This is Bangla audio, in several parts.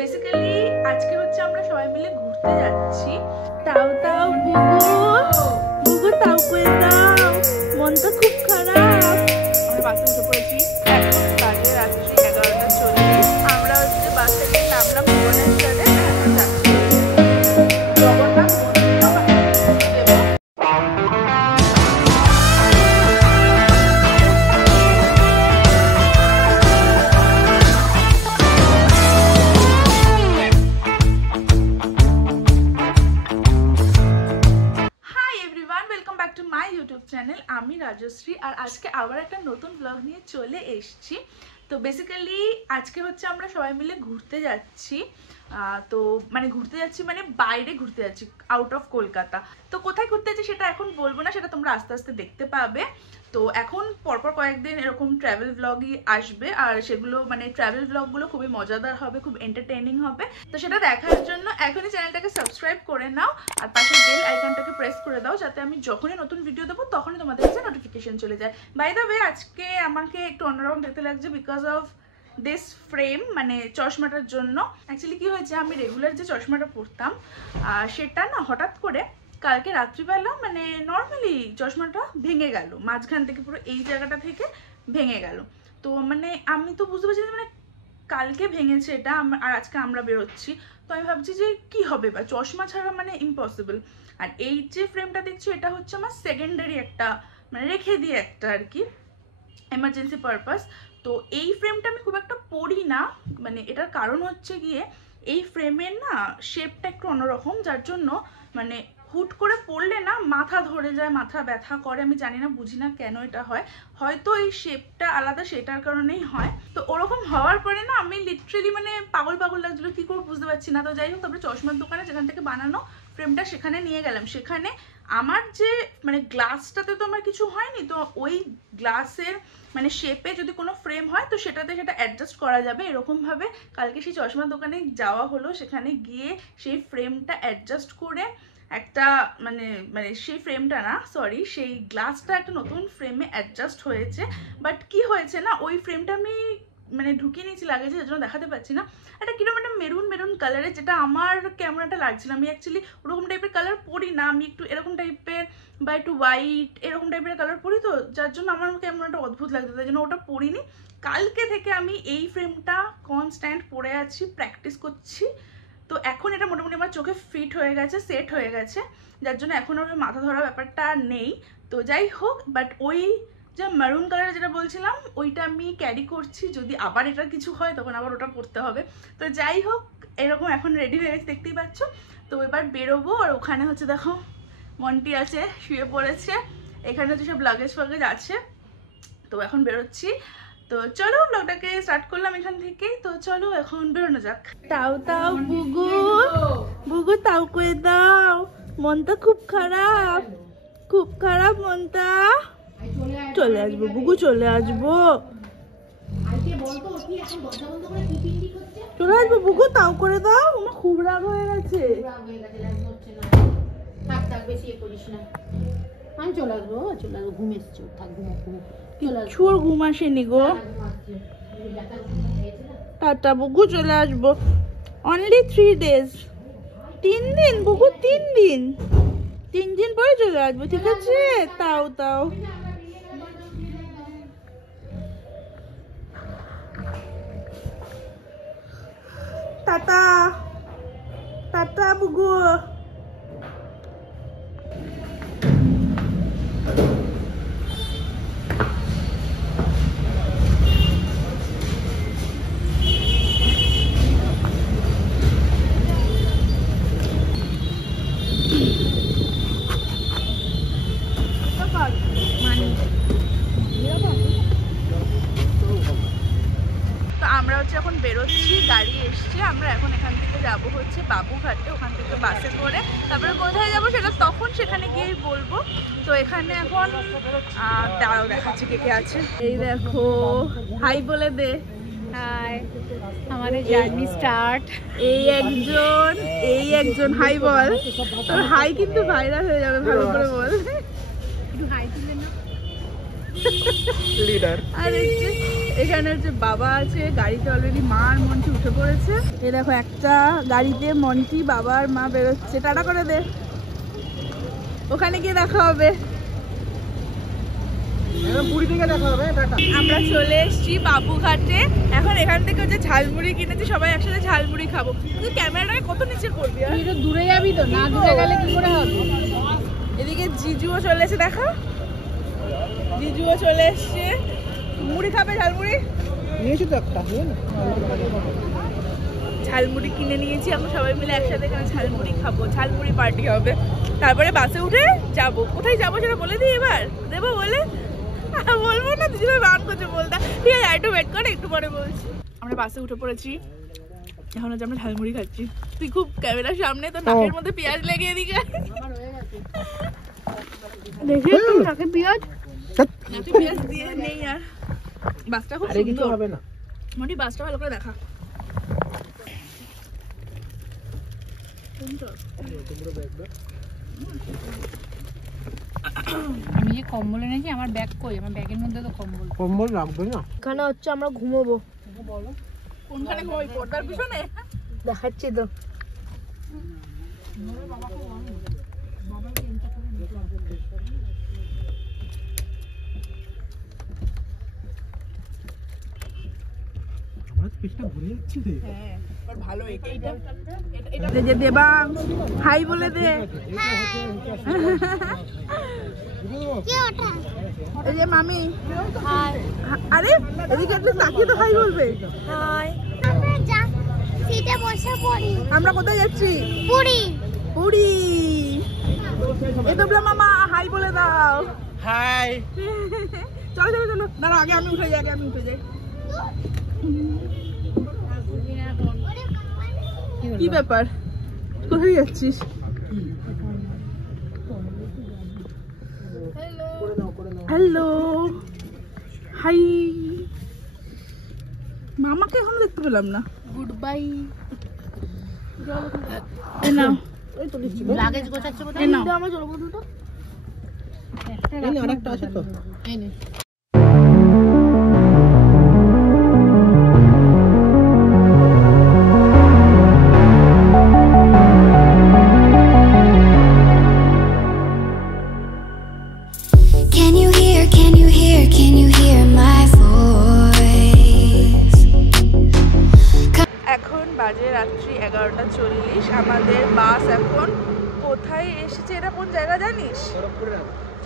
বেসিক্যালি আজকে হচ্ছে আমরা সবাই মিলে ঘুরতে যাচ্ছি। তাও তাও বুগু বুগু তাও করে দাও, মনটা খুব খারাপ। আমরা বাসে উঠে পড়েছি, এখন বাজে রাত্রি 11:40। আমরা হচ্ছে বাস থেকে নামলাম ভুবনেশ্বরে, এখন যাচ্ছি জগন্নাথ চ্যানেল। আমি রাজশ্রী আর আজকে আবার একটা নতুন ব্লগ নিয়ে চলে এসেছি। তো বেসিক্যালি আজকে হচ্ছে আমরা সবাই মিলে ঘুরতে যাচ্ছি। তো মানে ঘুরতে যাচ্ছি মানে বাইরে ঘুরতে যাচ্ছি, আউট অফ কলকাতা। তো কোথায় ঘুরতে যাচ্ছি সেটা এখন বলবো না, সেটা তোমরা আস্তে আস্তে দেখতে পাবে। তো এখন পরপর কয়েকদিন এরকম ট্রাভেল ব্লগই আসবে, আর সেগুলো মানে ট্রাভেল ব্লগগুলো খুবই মজাদার হবে, খুব এন্টারটেইনিং হবে। তো সেটা দেখার জন্য এখনই চ্যানেলটাকে সাবস্ক্রাইব করে নাও আর পাশে বেল আইকনটাকে প্রেস করে দাও, যাতে আমি যখনই নতুন ভিডিও দেবো তখনই তোমাদের কাছে নোটিফিকেশন চলে যায়। বাই দ্য ওয়ে, আজকে আমাকে একটু অন্যরকম দেখতে লাগছে বিকজ অফ দিস ফ্রেম, মানে চশমাটার জন্য। অ্যাকচুয়ালি কি হয়েছে, আমি রেগুলার যে চশমাটা পরতাম সেটা না হঠাৎ করে কালকে রাত্রিবেলা মানে নর্মালি চশমাটা ভেঙে গেল, মাঝখান থেকে পুরো এই জায়গাটা থেকে ভেঙে গেল। তো মানে আমি তো বুঝতে পারছি মানে কালকে ভেঙেছে এটা, আর আজকে আমরা বেরোচ্ছি। তো আমি ভাবছি যে কি হবে, বা চশমা ছাড়া মানে ইম্পসিবল। আর এই যে ফ্রেমটা দেখছি এটা হচ্ছে আমার সেকেন্ডারি একটা, মানে রেখে দিয়ে একটা আর কি এমার্জেন্সি পারপাস। তো এই ফ্রেমটা আমি খুব একটা পরি না, মানে এটার কারণ হচ্ছে গিয়ে এই ফ্রেমের না শেপটা একটু অন্যরকম, যার জন্য মানে হুট করে পড়লে না মাথা ধরে যায়, মাথা ব্যথা করে। আমি জানি না, বুঝি না কেন এটা হয়, হয়তো এই শেপটা আলাদা সেটার কারণেই হয়। তো ওরকম হওয়ার পরে না আমি লিটারেলি মানে পাগল পাগল লাগছিলো, কি করবো বুঝতে পারছি না। তো যাই হোক, তারপরে চশমার দোকানে যেখান থেকে বানানো ফ্রেমটা সেখানে নিয়ে গেলাম। সেখানে আমার যে মানে গ্লাসটাতে তো আমার কিছু হয়নি, তো ওই গ্লাসের মানে শেপে যদি কোনো ফ্রেম হয় তো সেটাতে সেটা অ্যাডজাস্ট করা যাবে এরকমভাবে। কালকে সেই চশমার দোকানে যাওয়া হলো, সেখানে গিয়ে সেই ফ্রেমটা অ্যাডজাস্ট করে একটা মানে মানে সেই ফ্রেমটা না সরি সেই গ্লাসটা একটা নতুন ফ্রেমে অ্যাডজাস্ট হয়েছে। বাট কি হয়েছে না, ওই ফ্রেমটা আমি মানে ঢুকিয়ে নিয়েছি লাগেছে, যার জন্য দেখাতে পাচ্ছি না। এটা কিরকম একটা মেরুন মেরুন কালারের, যেটা আমার ক্যামেরাটা লাগছিল। আমি অ্যাকচুয়ালি ওরকম টাইপের কালার পরি না, আমি একটু এরকম টাইপের বা একটু হোয়াইট এরকম টাইপের কালার পরি, তো যার জন্য আমার ক্যামেরাটা অদ্ভুত লাগতো, তাই জন্য ওটা পরিনি। কালকে থেকে আমি এই ফ্রেমটা কনস্ট্যান্ট পরে আছি, প্র্যাকটিস করছি। তো এখন এটা মোটামুটি আমার চোখে ফিট হয়ে গেছে, সেট হয়ে গেছে, যার জন্য এখন ওর মাথা ধরা ব্যাপারটা আর নেই। তো যাই হোক, বাট ওই যে মারুন কালার যেটা বলছিলাম ওইটা আমি ক্যারি করছি, যদি আবার এটার কিছু হয় তখন আবার ওটা পরতে হবে। তো যাই হোক, এরকম এখন রেডি হয়ে গেছে, দেখতেই পাচ্ছ। তো এবার বেরোবো, আর ওখানে হচ্ছে দেখো মন্টি আছে, শুয়ে পড়েছে, এখানে হচ্ছে সব লাগেজ ফাগেজ আছে। তো এখন বেরোচ্ছি। তো চলো ব্লগটাকে স্টার্ট করলাম এখান থেকে। তো চলো এখন বেরোনো যাক। তাও তাও বুগু বুগু তাও করে দাও, মনটা খুব খারাপ, খুব খারাপ মনটা। চলে আসবো বুগু, চলে আসবো, চলে আসবো বুগু, তাও করে দাও। আমার খুব রাগ হয়ে গেছে। আমি চলে আসবো, চলে আসবো, ঘুম এসছো, থাক ঘুমো ঘুমো, চুর ঘুম আসেনি গো। টাটা বুগু, চলে আসবো। অনলি 3 days, 3 দিন বুগু, 3 দিন, 3 দিন পরে চলে আসবো, ঠিক আছে? তাও তাও টাটা টাটা বুগু। আমরা হচ্ছে এখন বেরোচ্ছি, গাড়ি এসছে, আমরা এখন এখান থেকে যাবো হচ্ছে বাবুঘাটে, ওখান থেকে বাসে করে তারপরে কোথায় যাবো সেটা তখন সেখানে গিয়েই বলবো। তো এখানে এখন দাঁড়াও দেখাচ্ছি কে কে আছে। এই দেখো, হাই বলে দে। হাই, আমাদের জার্নি স্টার্ট। এই একজন হাই বল, তোর হাই কিন্তু ভাইরাল হয়ে যাবে, ভালো করে বল। একটু হাই তুলে না লিডার। আর এখানে হচ্ছে বাবা আছে, গাড়িতে অলরেডি মা আর মন্টি উঠে পড়েছে। এই দেখো একটা গাড়িতে মন্টি, বাবা আর মা বেরোচ্ছে। টাটা করে দে, ওখানে গিয়ে দেখা হবে। আমরা চলে এসেছি বাবুঘাটে। এখন এখান থেকে হচ্ছে ঝালমুড়ি কিনেছি, সবাই একসাথে ঝালমুড়ি খাবো। তুই ক্যামেরাটাকে কত নিচে করবি? তুই তো দূরে যাবি, তো না দূরে গেলে কি করে হবে? এদিকে জিজুও চলে এসে, দেখা জিজুও চলে এসছে। মুড়ি খাবে? ঝালমুড়ি নিয়েছি তো একটা, ঝালমুড়ি কিনে নিয়েছি। আমরা সবাই মিলে একসাথে এখানে ঝালমুড়ি খাবো, ঝালমুড়ি পার্টি হবে। তারপরে বাসে উঠে যাব। কোথায় যাবো সেটা বলে দিই এবার, দেবো বলে? বলবো না, দুজনে বার করছে বলতে। ঠিক আছে, একটু ওয়েট করে, একটু পরে বলছি। আমরা বাসে উঠে পড়েছি, এখন হচ্ছে আমরা ঝালমুড়ি খাচ্ছি। তুই খুব ক্যামেরার সামনে, তো নাকের মধ্যে পেঁয়াজ লেগে এদিকে দেখে তোর নাকে পেঁয়াজ, নাকে পেঁয়াজ দিয়ে নেই। আর বাসটা খুব সুন্দর হবে না মোটি, বাসটা ভালো করে দেখা। আমি যে কম্বল এনেছি, আমার ব্যাগ কই? আমার ব্যাগের মধ্যে তো কম্বল। কম্বল লাগবে না। এখানে হচ্ছে আমরা ঘুমোবো। বলো কোনখানে ঘুমাবি? পর্দার পিছনে দেখাচ্ছি তো। আমরা তো পেটটা ভরে যাচ্ছি রে। হ্যাঁ, আর ভালো এটা যে দেবাং হাই বলে দে। এই যে মামি, আরে এদিকে একটু তাকিয়ে তো হাই বলবে। হাই, আমরা যা সিটে বসে পড়ি। আমরা কোথায় যাচ্ছি? পুরি। পুরি। এই তো মামা হাই বলে দাও। হাই। চলো চলো চলো, দাঁড়া আগে আমি উঠে যাই, আগে আমি উঠে যাই। কি ব্যাপার, কোথায় যাচ্ছিস? Hello, hi. মামাকে এখনো দেখতে পেলাম না। Good bye. এ নাও, লাগেজ গোছাচ্ছে কোথায়? এ নাও। আমার জলবন্ধুটা আরেকটা আছে তো। এই নে। এখন বাজে রাত্রি 11:40। আমাদের বাস এখন কোথায় এসেছে? এটা কোন জায়গা জানিস?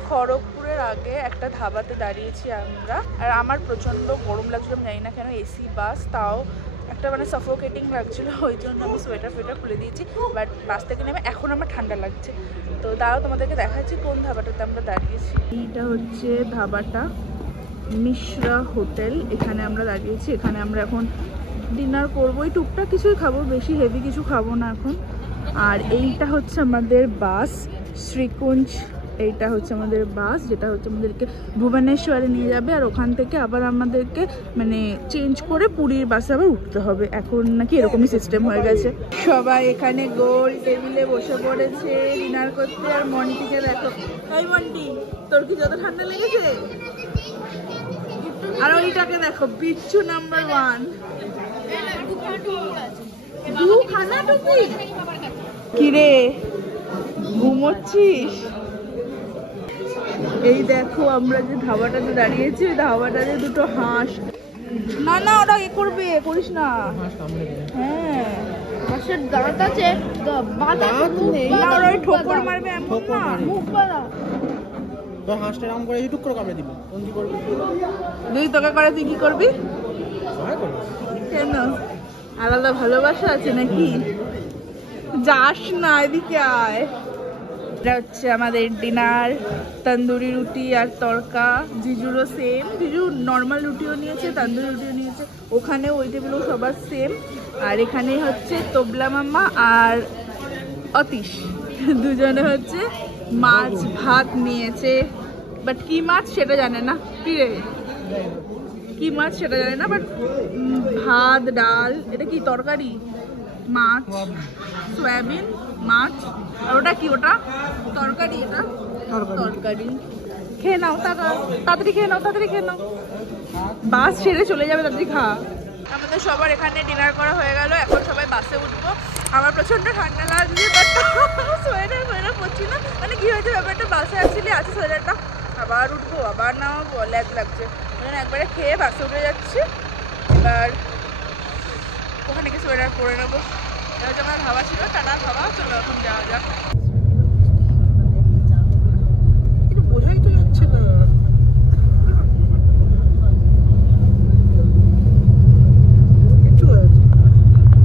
খড়গপুরের আগে একটা ধাবাতে দাঁড়িয়েছি আমরা। আর আমার প্রচণ্ড গরম লাগছিল, আমি জানি না কেন, এসি বাস, তাও একটা মানে সাফোকেটিং লাগছিল, ওই জন্য আমি সোয়েটার খুলে দিয়েছি। বাট বাস থেকে নেমে এখন আমার ঠান্ডা লাগছে। তো দাঁড়াও, তোমাদেরকে দেখাচ্ছি কোন ধাবাটাতে আমরা দাঁড়িয়েছি। এইটা হচ্ছে ধাবাটা, মিশ্রা হোটেল। এখানে আমরা দাঁড়িয়েছি। এখানে আমরা এখন ডিনার করবো, এই টুকটাক কিছুই খাবো, বেশি হেভি কিছু খাবো না এখন। আর এইটা হচ্ছে আমাদের বাস, শ্রীকুঞ্জ। এইটা হচ্ছে আমাদের বাস, যেটা হচ্ছে আমাদেরকে ভুবনেশ্বরে নিয়ে যাবে। আর ওখান থেকে আবার আমাদেরকে মানে চেঞ্জ করে পুরীর বাসে আবার উঠতে হবে। এখন নাকি এরকমই সিস্টেম হয়ে গেছে। সবাই এখানে গোল টেবিলে বসে পড়েছে ডিনার করতে। আর মন্টিকে দেখো, এই মন্টি, তোর কি যত ঠান্ডা লেগেছে? আর ওইটাকে দেখো, বিচ্ছু নাম্বার 1। দুখানা টুপি। কিরে ঘুমোচ্ছিস? এই দেখো আমরা যে ধাবাটাতে দাঁড়িয়েছি, ওই ধাবাটাতে দুটো হাঁস। না না, ওটা এ করবে, করিস না। হ্যাঁ, হাঁসের দাঁত আছে, দাঁত নেই। না ওরা ওই ঠোকর মারবে এমন না। মুখ বাঁধা। তো হাঁসটা রাম করে টুক করে কামড়ে দিবি, কোন কি করবি? দুই তোকে করে তুই কি করবি? সহায় করবি। কেন, আলাদা ভালোবাসা আছে নাকি? যাস না, এদিকে আয়। এটা হচ্ছে আমাদের ডিনার, তন্দুরি রুটি আর তড়কা। জিজুরও সেম, জিজু নর্মাল রুটিও নিয়েছে, তন্দুরি রুটিও নিয়েছে। ওখানে ওই টেবিলেও সবার সেম। আর এখানে হচ্ছে তোবলা মামা আর অতীশ, দুজনে হচ্ছে মাছ ভাত নিয়েছে। বাট কি মাছ সেটা জানে না। কি রে, কি মাছ সেটা জানে না, বাট ভাত ডাল, এটা কি তরকারি? মাছ, সয়াবিন, মাছ। আর ওটা কি? ওটা তরকারি। এটা তরকারি। খেয়ে নাও, তাড়াতাড়ি খেয়ে নাও, তাড়াতাড়ি খেয়ে নাও। বাস ছেড়ে চলে যাবে তাড়াতাড়ি খা। আমাদের সবার এখানে ডিনার করা হয়ে গেল, এখন সবাই বাসে উঠবো। আমার প্রচন্ড ঠান্ডা লাগছে, বাট সোয়েটার পরছি না। মানে কি হয়েছে ব্যাপারটা, বাসে অ্যাকচুয়ালি আছে সোয়েটারটা, আবার উঠবো আবার নামাবো, ল্যাগ লাগছে। একবারে খেয়ে বাসে উঠে যাচ্ছি, এবার ওখানে কি সোয়েটার পরে নেবো। এটা হচ্ছে আমার ভাবা ছিল, টাটা ভাবা। চলো এখন যাওয়া যাক। বোঝাই তো যাচ্ছে না।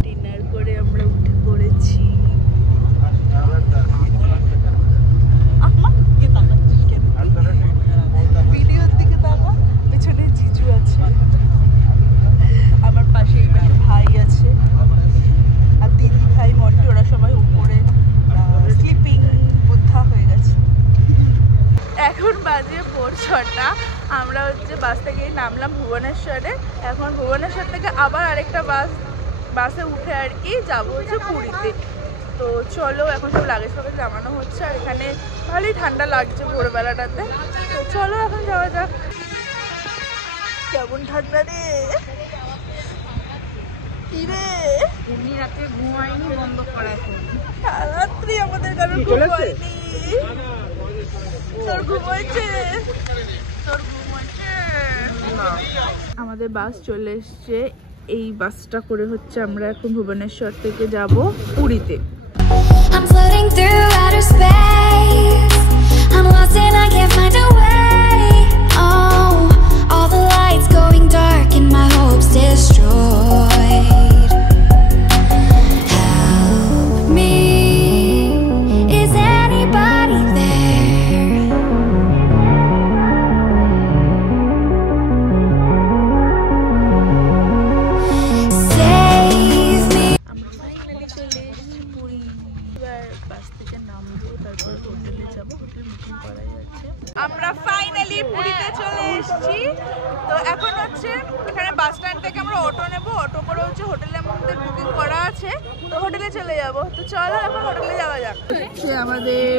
ডিনার করে আমরা উঠে পড়েছি। ভিডিওর দিকে তাকা, পেছনে জিজু আছে, আমার পাশে ভাই আছে, আর দিদি ভাই মন্টু, ওরা সবাই উপরে স্লিপিং বুদ্ধা হয়ে গেছে। এখন বাজে ভোর 6টা। আমরা হচ্ছে বাস থেকে নামলাম ভুবনেশ্বরে। এখন ভুবনেশ্বর থেকে আবার আরেকটা বাসে উঠে আর কি যাবো হচ্ছে পুরীতে। তো চলো, এখন সব লাগেজ ফাগেজ নামানো হচ্ছে, আর এখানে ভালোই ঠান্ডা লাগছে ভোরবেলাটাতে। তো চলো এখন যাওয়া যাক। কেমন ঠান্ডা রে, কি রে? এমনি রাতে ঘুমাইনি, বন্ধ করা এখন। রাত্রি আমাদের কারণ ঘুম হয়নি। তোর ঘুম হয়েছে? আমাদের বাস চলে এসছে। এই বাসটা করে হচ্ছে আমরা এখন ভুবনেশ্বর থেকে যাব পুরীতে। I'm floating through outer space. I'm lost and I can't find a way. Oh, all the lights going dark and my hopes destroyed. Help me. Is anybody there? Save me. আমরা ফাইনালি চলে এসেছি পুরী। এবার বাস থেকে নামবো, তারপর হোটেলে যাব, হোটেল বুকিং করাই আছে। আমরা ফাইনালি পুরীতে চলে এসেছি। তো এখন হচ্ছে এখানে বাস স্ট্যান্ড থেকে আমরা অটো নেব, অটো করে হচ্ছে হোটেলে আমাদের বুকিং করা আছে, তো হোটেলে চলে যাব। তো চলো এখন হোটেলে যাওয়া যাক। হচ্ছে আমাদের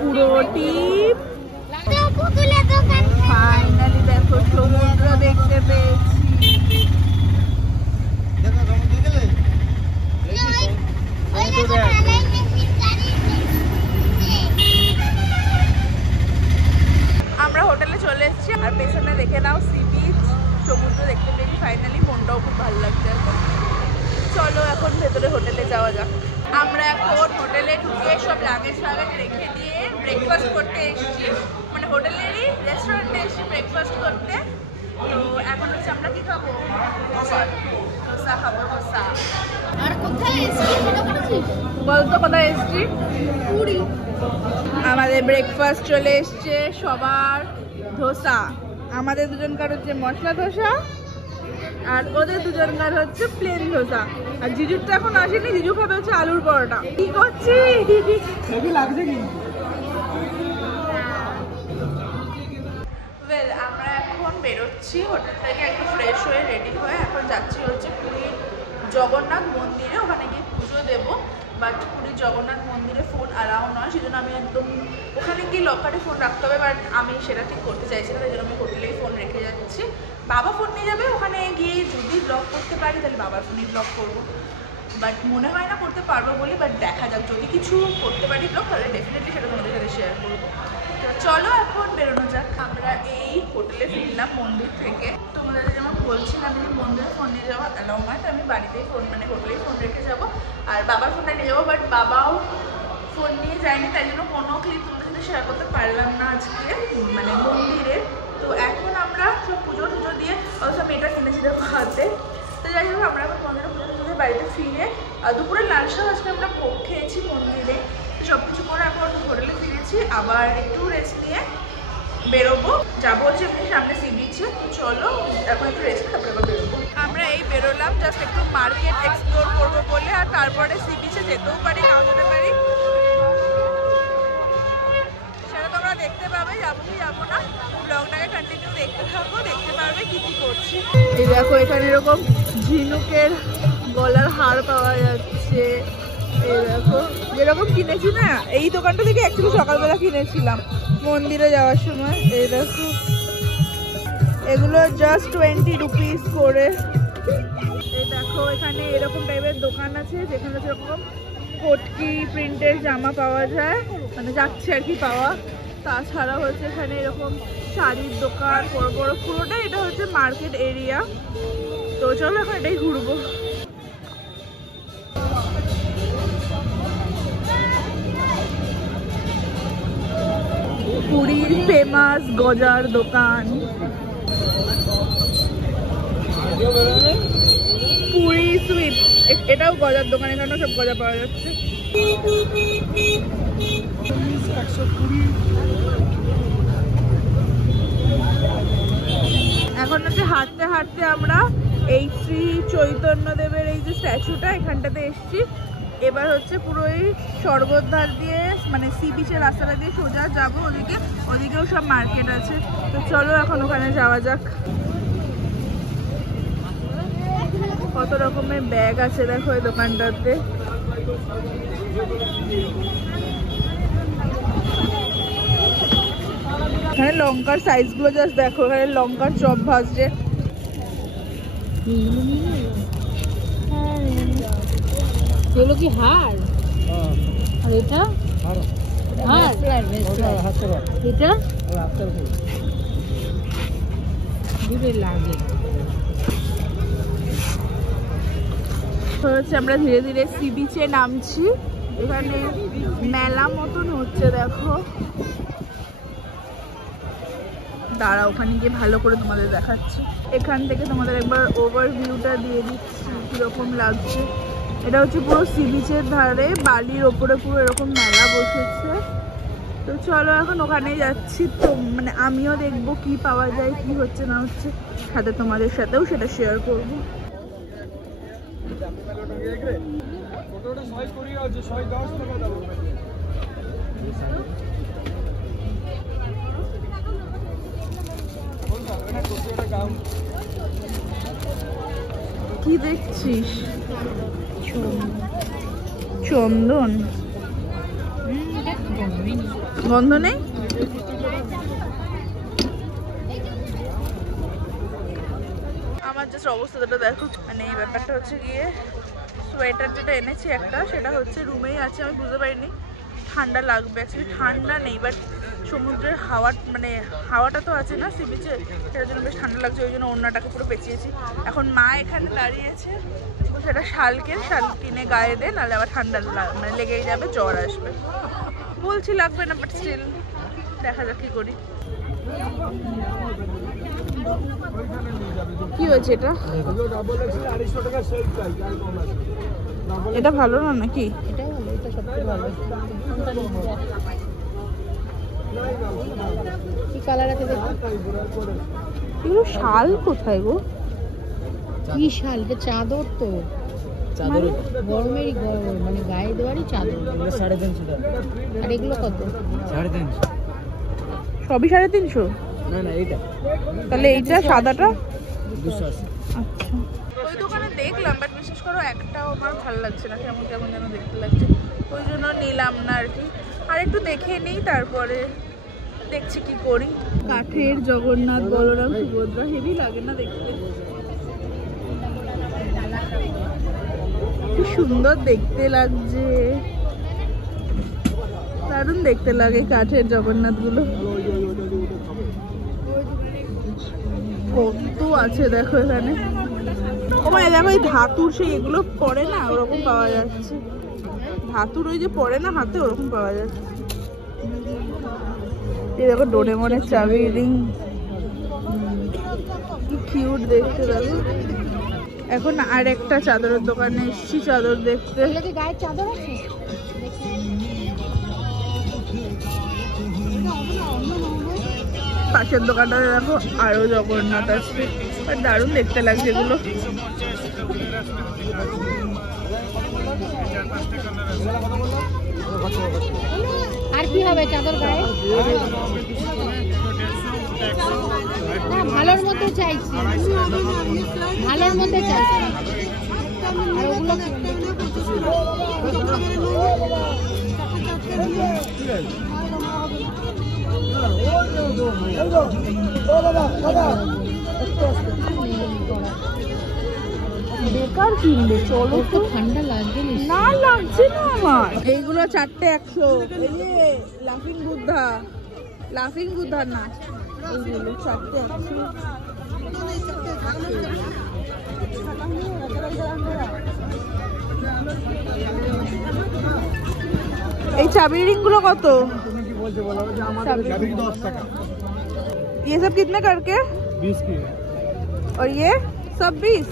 পুরো টিপ। ফাইনালি দেখো সমুদ্র দেখতে পেয়েছি। আমরা হোটেলে চলে এসেছি, আর পেছনে দেখে নাও সি বিচ, সমুদ্র দেখতে পেয়েছি ফাইনালি, মনটাও খুব ভালো লাগছে এখন। চলো এখন ভেতরে হোটেলে যাওয়া যাক। আমরা এখন হোটেলে ঢুকে সব লাগেজ ফাগেজ রেখে দিয়ে ব্রেকফাস্ট করতে এসেছি, মানে হোটেলেরই রেস্টুরেন্টে এসেছি ব্রেকফাস্ট করতে। তো এখন হচ্ছে আমরা কি খাবো, ধোসা খাবো, ধোসা। আর কোথায় এসেছি সেটা বলেছিস? বলতো কোথায় এসেছি? পুরী। আমাদের ব্রেকফাস্ট চলে এসছে সবার, ধোসা। আমাদের দুজনকার হচ্ছে মশলা ধোসা, আর ওদের দুজনকার হচ্ছে প্লেন ধোসা। আর জিজুর তো এখন আসেনি, জিজু খাবে হচ্ছে আলুর পরোটা। কি করছি লাগছে কিন্তু। ওয়েল, আমরা এখন বেরোচ্ছি হোটেল থেকে একটু ফ্রেশ হয়ে রেডি হয়ে। এখন যাচ্ছি হচ্ছে পুরীর জগন্নাথ মন্দিরে, ওখানে গিয়ে পুজো দেবো। বাট পুরীর জগন্নাথ মন্দিরে ফোন অ্যালাউ নয়, সেজন্য আমি একদম ওখানে গিয়ে লকারে ফোন রাখতে হবে, বাট আমি সেটা ঠিক করতে চাইছি না, তাই জন্য আমি হোটেলেই ফোন রেখে যাচ্ছি। বাবা ফোন নিয়ে যাবে, ওখানে গিয়ে যদি ব্লগ করতে পারি তাহলে বাবার ফোনেই ব্লগ করবো, বাট মনে হয় না করতে পারবো বলে। বাট দেখা যাক, যদি কিছু করতে পারি ব্লগ তাহলে ডেফিনেটলি সেটা তোমাদের সাথে শেয়ার করবো। তো চলো এখন বেরোনো যাক। আমরা এই হোটেলে ফিরলাম মন্দির থেকে। তোমাদের যেমন বলছিলাম যে মন্দিরে ফোন নিয়ে যাওয়া অ্যালাউ নয়, তো আমি বাড়িতেই ফোন, মানে হোটেলেই ফোন রেখে যাবো, আর বাবার ফোনটা নিয়ে যাবো। বাট বাবাও ফোন নিয়ে যায়নি, তাই জন্য কোনো ক্লিপ তোমাদের সাথে শেয়ার করতে পারলাম না আজকে, মানে মন্দিরে। তো এখন আমরা সব পুজো টুজো দিয়ে, অবশ্য মেয়েটা কিনেছি দেখো হাতে। তো যাই হোক, আমরা এখন মন্দিরে পুজো টুজো দিয়ে বাড়িতে ফিরে দুপুরে লাঞ্চটাও আজকে আমরা খেয়েছি মন্দিরে। সব কিছু করে এখন হোটেলে ফিরেছি, আবার একটু রেস্ট নিয়ে বেরোবো, যাবো হচ্ছে এমনি সামনে সি বিচে। চলো এখন একটু রেস্ট নিয়ে তারপরে আবার বেরোবো। আমরা এই বেরোলাম জাস্ট একটু মার্কেট এক্সপ্লোর করবো বলে, আর তারপরে সি বিচে যেতেও পারি, নাও যেতে পারি, সেটা তোমরা দেখতে পাবে। যাবো কি যাবো না, ব্লগটাকে কন্টিনিউ দেখতে থাকো, দেখতে পারবে কি কি করছি। এই দেখো এখানে এরকম ঝিনুকের গলার হার পাওয়া যাচ্ছে। এই দেখো যেরকম কিনেছি না, এই দোকানটা থেকে অ্যাকচুয়ালি সকালবেলা কিনেছিলাম মন্দিরে যাওয়ার সময়। এই দেখো এগুলো জাস্ট 20 রুপিস করে। এই দেখো এখানে এরকম টাইপের দোকান আছে যেখানে যেরকম কটকি প্রিন্টের জামা পাওয়া যায়, মানে যাচ্ছে আর কি পাওয়া। তাছাড়া হচ্ছে এখানে এরকম শাড়ির দোকান বড় বড়, পুরোটা এটা হচ্ছে মার্কেট এরিয়া। তো চলো এখন এটাই ঘুরবো। পুরীর ফেমাস গজার দোকান, পুরী সুইট, এটাও গজার দোকান, এখানেও সব গজা পাওয়া যাচ্ছে। এখন হচ্ছে হাঁটতে হাঁটতে আমরা এই শ্রী চৈতন্যদেবের এই যে স্ট্যাচুটা এখানটাতে এসছি। এবার হচ্ছে পুরো এই স্বর্গদ্বার দিয়ে মানে সি বিচের রাস্তাটা দিয়ে সোজা যাবো ওদিকে, ওদিকেও সব মার্কেট আছে। তো চলো এখন ওখানে যাওয়া যাক। কত রকমের ব্যাগ আছে দেখো এই দোকানটাতে। এখানে লঙ্কার সাইজগুলো জাস্ট দেখো, এখানে লঙ্কার চপ ভাজছে। এগুলো কি হার? আর এটা হার, এটা দূরে লাগে। হচ্ছে আমরা ধীরে ধীরে সি বিচে নামছি। এখানে মেলা মতন হচ্ছে দেখো, দাঁড়া ওখানে গিয়ে ভালো করে তোমাদের দেখাচ্ছি। এখান থেকে তোমাদের একবার ওভারভিউটা দিয়ে দিচ্ছি কিরকম লাগছে। এটা হচ্ছে পুরো সি বিচের ধারে বালির ওপরে পুরো এরকম মেলা বসেছে। তো চলো এখন ওখানেই যাচ্ছি। তো মানে আমিও দেখবো কি পাওয়া যায়, কি হচ্ছে না হচ্ছে, সাথে তোমাদের সাথেও সেটা শেয়ার করবো। কি দেখছিস? চন্দন, গন্ধ নেই? আমার জাস্ট অবস্থাটা দেখো। মানে এই ব্যাপারটা হচ্ছে গিয়ে সোয়েটার যেটা এনেছি একটা, সেটা হচ্ছে রুমেই আছে, আমি বুঝতে পারিনি ঠান্ডা লাগবে। অ্যাকচুয়ালি ঠান্ডা নেই, বাট সমুদ্রের হাওয়া মানে হাওয়াটা তো আছে না সি বিচে, সেটার জন্য বেশ ঠান্ডা লাগছে। ওই জন্য ওড়নাটাকে পুরো পেঁচিয়েছি। এখন মা এখানে দাঁড়িয়েছে, সেটা শাল কিনে গায়ে দে, নাহলে আবার ঠান্ডা মানে লেগেই যাবে, জ্বর আসবে। বলছি লাগবে না, বাট স্টিল দেখা যাক কি করি। কি হয়েছে এটা? এটা ভালো না নাকি? এটাই ভালো, এটা সবচেয়ে ভালো। কি কালার আছে দেখো? এগুলো শাল কোথায় গো? কি শাল? এটা চাদর তো, গরমেরই মানে গায়ে দেওয়ারই চাদর। 350 টাকা। আর এগুলো কত? 350। সবই 350? না না এইটা। তাহলে এইটা সাদাটা 280। আচ্ছা, ওই দোকানে দেখলাম, বাট বিশেষ করে একটাও আমার ভালো লাগছে না, কেমন কেমন যেন দেখতে লাগছে, ওই জন্য নিলাম না আর কি। আর একটু দেখে নিই, তারপরে দেখছি কি করি। কাঠের জগন্নাথ, বলরাম, সুভদ্রা, হেভি লাগে না দেখতে? কি সুন্দর দেখতে লাগছে, দারুণ দেখতে লাগে কাঠের জগন্নাথ গুলো। কত আছে দেখো এখানে। ও মানে দেখো এই ধাতুর সেই এগুলো পরে না, ওরকম পাওয়া যাচ্ছে। ধাতুর ওই যে পরে না হাতে, ওরকম পাওয়া যাচ্ছে। এই দেখো ডোরেমনের চাবি রিং, কি কিউট দেখতে দেখো। এখন আর একটা চাদরের দোকানে এসেছি চাদর দেখতে। গায়ের চাদর আছে? পাশের দোকানটাতে দেখো আরো জগন্নাথ আছে, দারুণ দেখতে লাগছে এগুলো। আর কি হবে চাদর গায়ে? না, ভালোর মধ্যে চাইছি, ভালোর মধ্যে চাইছি। আর ওগুলো বেকার কিনবে, চলো তো। ঠান্ডা লাগবে না লাগছে না আমার। এইগুলো 4টে 100। এই যে লাফিং বুদ্ধা, লাফিং বুদ্ধা না, এইগুলো 4টে 100। এই चाबी रिंग गुलो कत? ये सब कितने करके? 20 की। और ये सब 20?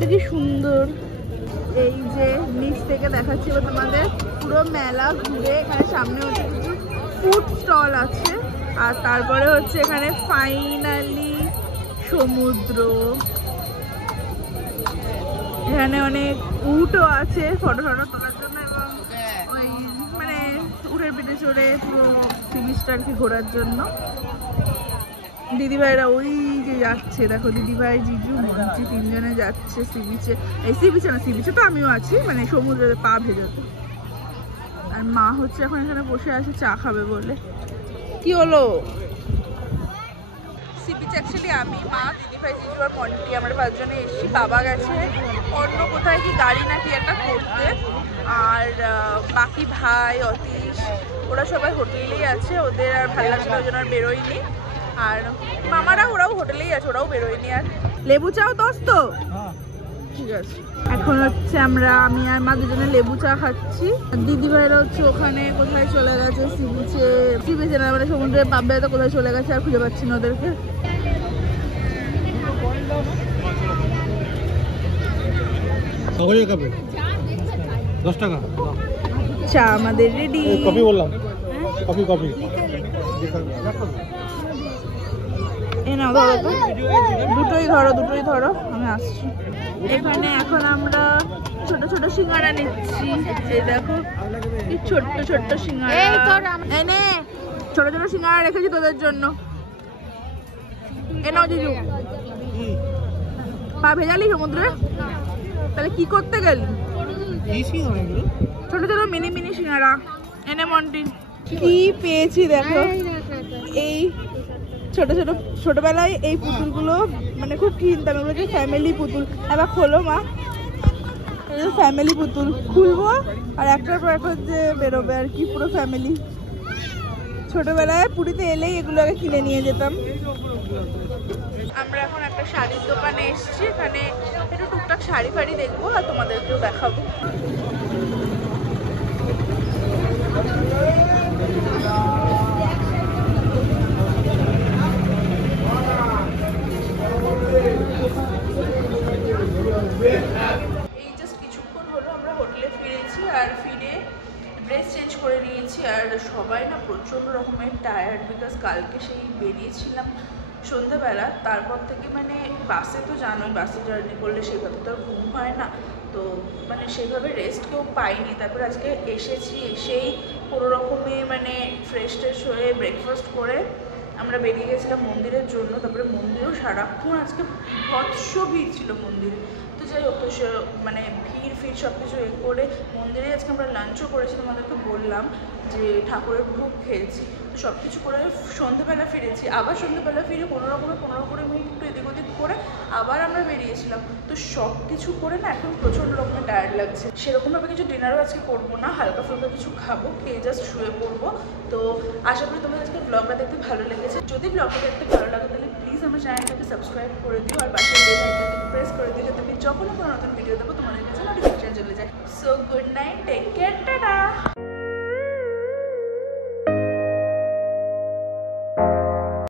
দেখি সুন্দর। এই যে নিচ থেকে দেখাচ্ছি তোমাদের পুরো মেলা ঘুরে। এখানে সামনে হচ্ছে কিছু ফুড স্টল আছে, আর তারপরে হচ্ছে এখানে ফাইনালি সমুদ্র। এখানে অনেক উটও আছে ফটো ফটো তোলার জন্য, এবং ওই মানে উটের পিঠে চড়ে পুরো সি বিচটা আর কি ঘোরার জন্য। দিদিভাইরা ওই যে যাচ্ছে, দেখো দিদিভাই, জিজু, মন্ত্রী 3 জনে যাচ্ছে সি বিচে। এই সি বিচে না, সি বিচে তো আমিও আছি, মানে সমুদ্রে পা ভেজাতে। আর মা হচ্ছে এখন এখানে বসে আছে চা খাবে বলে। কি হলো? সি বিচ অ্যাকচুয়ালি আমি, মা, দিদিভাই, জিজু আর মন্টি আমরা 5 জনে এসেছি। বাবা গেছে অন্য কোথায় কি গাড়ি নাকি একটা করতে, আর বাকি ভাই, অতীশ, ওরা সবাই হোটেলেই আছে। ওদের আর ভালো লাগছে না, ওই জন্য আর বেরোয়নি। আর মামারা ওরাও হোটেলেই আছে, ওরাও বেরোয়নি। আর লেবু চাও দোস্ত? ঠিক আছে। এখন হচ্ছে আমি আর মা দুজনে লেবু চা খাচ্ছি। দিদি ভাইরা হচ্ছে ওখানে কোথায় চলে গেছে, সি বিচে না, মানে সমুদ্রের পাবে তো কোথায় চলে গেছে, আর খুঁজে পাচ্ছি না ওদেরকে। दस टाका চা আমাদের রেডি। कॉफी बोललाम कॉफी कॉफी এ নাও, ধরো তো, দুটোই ধরো, আমি আসছি। এখানে এখন আমরা ছোট ছোট সিঙ্গারা নিচ্ছি। এই দেখো কি ছোট্ট ছোট্ট সিঙ্গারা। এনে ছোট ছোট সিঙ্গারা রেখেছি তোদের জন্য। এ নাও জিজু। পা ভেজালি সমুদ্রে? তাহলে কি করতে গেলি? ছোট ছোট মিনি মিনি সিঙ্গারা। এনে মন্টি, কি পেয়েছি দেখো। এই ছোটবেলায় এই পুতুলগুলো মানে খুব কিনতাম, এগুলো যে ফ্যামিলি পুতুল। এবার খোলো মা, ফ্যামিলি পুতুল খুলবো আর একটার পর একটা যে বেরোবে আর কি, পুরো ফ্যামিলি। ছোটবেলায় পুরীতে এলেই এগুলো আগে কিনে নিয়ে যেতাম। আমরা এখন একটা শাড়ির দোকানে এসেছি, এখানে একটু টুকটাক শাড়ি ফাড়ি দেখবো আর তোমাদেরকেও দেখাবো। এই জাস্ট কিছুক্ষণ হলো আমরা হোটেলে ফিরেছি, আর ফিরে ড্রেস চেঞ্জ করে নিয়েছি। আর সবাই না প্রচণ্ড রকমের টায়ার্ড, বিকজ কালকে সেই বেরিয়েছিলাম সন্ধ্যাবেলা, তারপর থেকে মানে বাসে তো জানোই, বাসে জার্নি করলে সেভাবে তো আর ঘুম হয় না, তো মানে সেভাবে রেস্ট কেউ পাইনি। তারপর আজকে এসেছি, এসেই কোনো রকমে মানে ফ্রেশ ট্রেশ হয়ে ব্রেকফাস্ট করে আমরা বেরিয়ে গেছিলাম মন্দিরের জন্য। তারপরে মন্দিরেও সারাক্ষণ আজকে ভৎস ভিড় ছিল মন্দিরে। তো যাই হোক, তো মানে ভিড় সব কিছু করে মন্দিরে আজকে আমরা লাঞ্চও করেছিলাম। আমাদেরকে বললাম যে ঠাকুরের ভোগ খেয়েছি, তো সব কিছু করে সন্ধ্যেবেলা ফিরেছি। আবার সন্ধ্যেবেলা ফিরে কোনো রকমে একটু এদিক ওদিক করে আবার আমরা বেরিয়েছিলাম। তো সব কিছু করে না এখন প্রচণ্ড রকমের টায়ার্ড লাগছে। সেরকমভাবে কিছু ডিনারও আজকে করবো না, হালকা ফুলকা কিছু খাবো, খেয়ে জাস্ট শুয়ে পড়বো। তো আশা করি তোমাদের আজকে ব্লগটা দেখতে ভালো লেগেছে। যদি ব্লগটা দেখতে ভালো লাগে তাহলে প্লিজ আমার চ্যানেলটাকে সাবস্ক্রাইব করে দিও, আর পাশে বেল আইকনটাকে প্রেস করে দিও, যাতে আমি যখন কোনো নতুন ভিডিও দেবো তোমাদের কাছে নোটিফিকেশন চলে যায়। So good night, take care.